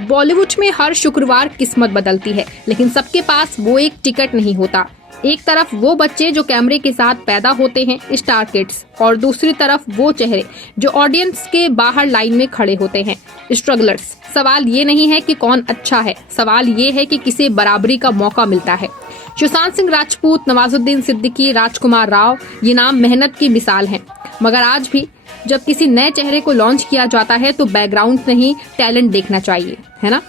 बॉलीवुड में हर शुक्रवार किस्मत बदलती है, लेकिन सबके पास वो एक टिकट नहीं होता। एक तरफ वो बच्चे जो कैमरे के साथ पैदा होते हैं, स्टार किड्स, और दूसरी तरफ वो चेहरे जो ऑडियंस के बाहर लाइन में खड़े होते हैं, स्ट्रगलर्स। सवाल ये नहीं है कि कौन अच्छा है, सवाल ये है कि किसे बराबरी का मौका मिलता है। सुशांत सिंह राजपूत, नवाजुद्दीन सिद्दीकी, राजकुमार राव, ये नाम मेहनत की मिसाल हैं। मगर आज भी जब किसी नए चेहरे को लॉन्च किया जाता है तो बैकग्राउंड नहीं, टैलेंट देखना चाहिए, है ना।